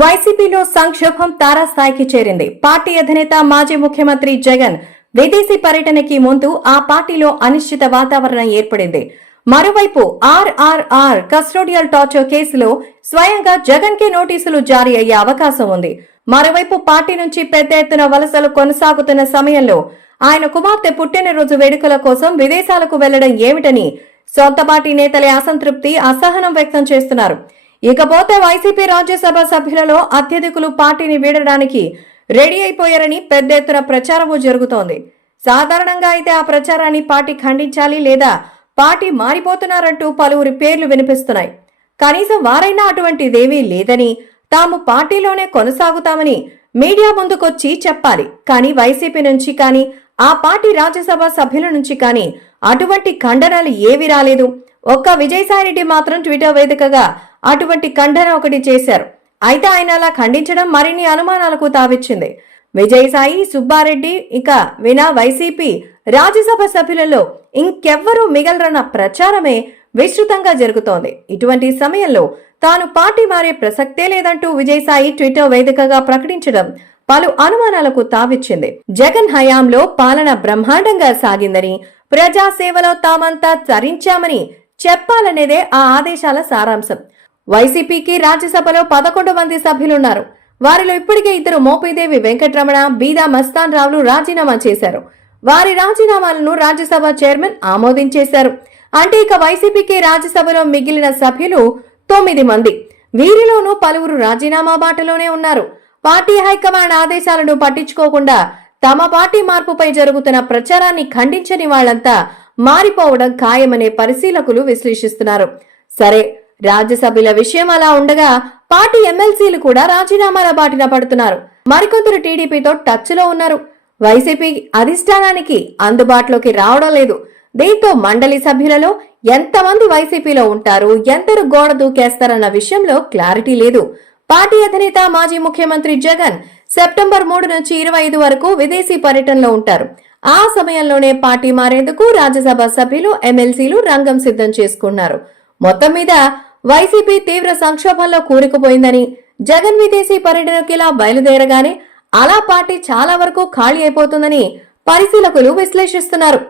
వైసీపీలో సంక్షోభం తారాస్థాయికి చేరింది. పార్టీ అధినేత మాజీ ముఖ్యమంత్రి జగన్ విదేశీ పర్యటనకి ముందు ఆ పార్టీలో అనిశ్చిత వాతావరణం ఏర్పడింది. మరోవైపు ఆర్ఆర్ఆర్ కస్టోడియల్ టార్చర్ కేసులో స్వయంగా జగన్ కి నోటీసులు జారీ అయ్యే అవకాశం ఉంది. మరోవైపు పార్టీ నుంచి పెద్ద ఎత్తున వలసలు కొనసాగుతున్న సమయంలో ఆయన కుమార్తె పుట్టినరోజు వేడుకల కోసం విదేశాలకు వెళ్లడం ఏమిటని సొంత పార్టీ నేతలే అసంతృప్తి, అసహనం వ్యక్తం చేస్తున్నారు. ఇకపోతే వైసీపీ రాజ్యసభ సభ్యులలో అత్యధికులు పార్టీని వీడడానికి రెడీ అయిపోయారని పెద్ద ఎత్తున ప్రచారము జరుగుతోంది. సాధారణంగా అయితే ఆ ప్రచారాన్ని పార్టీ ఖండించాలి లేదా పార్టీ మారిపోతున్నారంటూ పలువురి పేర్లు వినిపిస్తున్నాయి. కనీసం వారైనా అటువంటిదేమీ లేదని, తాము పార్టీలోనే కొనసాగుతామని మీడియా ముందుకొచ్చి చెప్పాలి. కానీ వైసీపీ నుంచి కానీ ఆ పార్టీ రాజ్యసభ సభ్యుల నుంచి కానీ అటువంటి ఖండనలు ఏవీ రాలేదు. ఒక్క విజయసాయిరెడ్డి మాత్రం ట్విట్టర్ వేదికగా అటువంటి ఖండన ఒకటి చేశారు. అయితే ఆయన అలా ఖండించడం మరిన్ని అనుమానాలకు తావిచ్చింది. విజయసాయి, సుబ్బారెడ్డి ఇక వినా వైసీపీ రాజ్యసభ సభ్యులలో ఇంకెవ్వరూ మిగలరన్న ప్రచారమే విస్తృతంగా జరుగుతోంది. ఇటువంటి సమయంలో తాను పార్టీ మారే ప్రసక్తే లేదంటూ విజయసాయి ట్విట్టర్ వేదికగా ప్రకటించడం పలు అనుమానాలకు తావిచ్చింది. జగన్ హయాంలో పాలన బ్రహ్మాండంగా సాగిందని, ప్రజాసేవలో తామంతా తరించామని చెప్పాలనేదే ఆ ఆదేశాల సారాంశం. వైసీపీకి రాజ్యసభలో 11 మంది సభ్యులున్నారు. వారిలో ఇప్పటికే 2 మోపిదేవి వెంకటరమణ, బీదా మస్తాన్ రావులు రాజీనామా చేశారు. వారి రాజీనామాలను రాజ్యసభ చైర్మన్ ఆమోదించేశారు. అంటే ఇక వైసీపీకి రాజ్యసభలో మిగిలిన సభ్యులు 9 మంది. వీరిలోనూ పలువురు రాజీనామా బాటలోనే ఉన్నారు. పార్టీ హైకమాండ్ ఆదేశాలను పట్టించుకోకుండా తమ పార్టీ మార్పుపై జరుగుతున్న ప్రచారాన్ని ఖండించని వాళ్లంతా మారిపోవడం ఖాయమనే పరిశీలకులు విశ్లేషిస్తున్నారు. సరే, రాజ్యసభ్యుల విషయం అలా ఉండగా పార్టీ ఎమ్మెల్సీలు కూడా రాజీనామాల బాటిన పడుతున్నారు. మరికొందరు టీడీపీతో టచ్ లో ఉన్నారు. వైసీపీ అధిష్టానానికి అందుబాటులోకి రావడం లేదు. దీంతో మండలి సభ్యులలో ఎంతమంది వైసీపీలో ఉంటారు, ఎందరు గోడ దూకేస్తారన్న విషయంలో క్లారిటీ లేదు. పార్టీ అధినేత మాజీ ముఖ్యమంత్రి జగన్ సెప్టెంబర్ 3 నుంచి 25 వరకు విదేశీ పర్యటనలో ఉంటారు. ఆ సమయంలోనే పార్టీ మారేందుకు రాజ్యసభ సభ్యులు, ఎమ్మెల్సీలు రంగం సిద్ధం చేసుకున్నారు. మొత్తం మీద వైసీపీ తీవ్ర సంక్షోభంలో కూరుకుపోయిందని, జగన్ విదేశీ పర్యటనకి ఇలా బయలుదేరగానే అలా పార్టీ చాలా వరకు ఖాళీ అయిపోతుందని పరిశీలకులు విశ్లేషిస్తున్నారు.